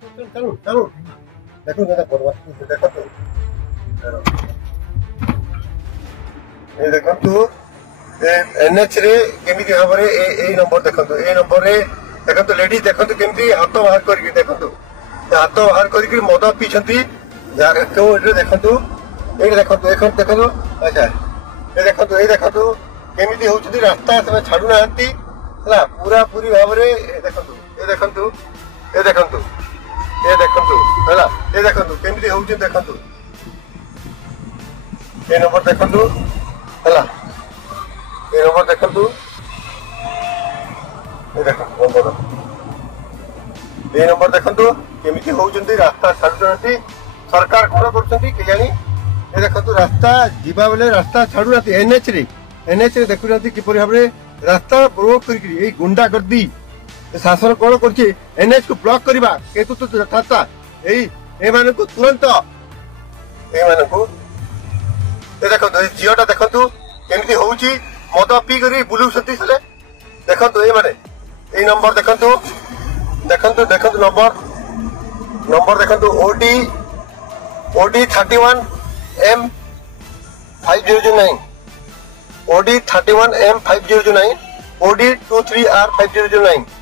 चलो चलो देखो दादा बर्बाद देखो तो ये देखो तो एनएच रे केमिति भाबरे ए नंबर देखो तो ए नंबर रे देखो तो लेडीज देखो तो केमिति हाथ बाहर करके देखो तो हाथ बाहर करके मद पीछंती क्यों एटे देखो तो ए देखो तो देखो तो अच्छा ये देखो तो केमिति होउछती रास्ता से छाडू नांती हला पूरा पूरी भाबरे देखो तो ये देखो तो ये देखो तो ये देखो तो हला ये देखो तो केमिति होउछ देखो तो ए नंबर देखो तो हला ये नंबर देखो तो ये देखो नंबर ये नंबर देखो तो केमिति होउछती रास्ता छाडू नांती सरकार कोन करछंती के जानी ये देखो तो रास्ता जीवा बेले रास्ता छाडू नांती एनएच रे देखु नांती किपरि भाबरे रास्ता ब्लॉक करके ए गुंडा गर्दी शासन कौन कर एनएच को ब्लॉक करवा केतु तो यथार्थ ए मान को तुरंत ए मान को देखो झीटा देखु केमती होउची मद पी कर बुलूसती से देखो ये माने ए नंबर देखो देखो नंबर देखो OD 31 M 5009 OD 31 M 5009 OD 23 R 5009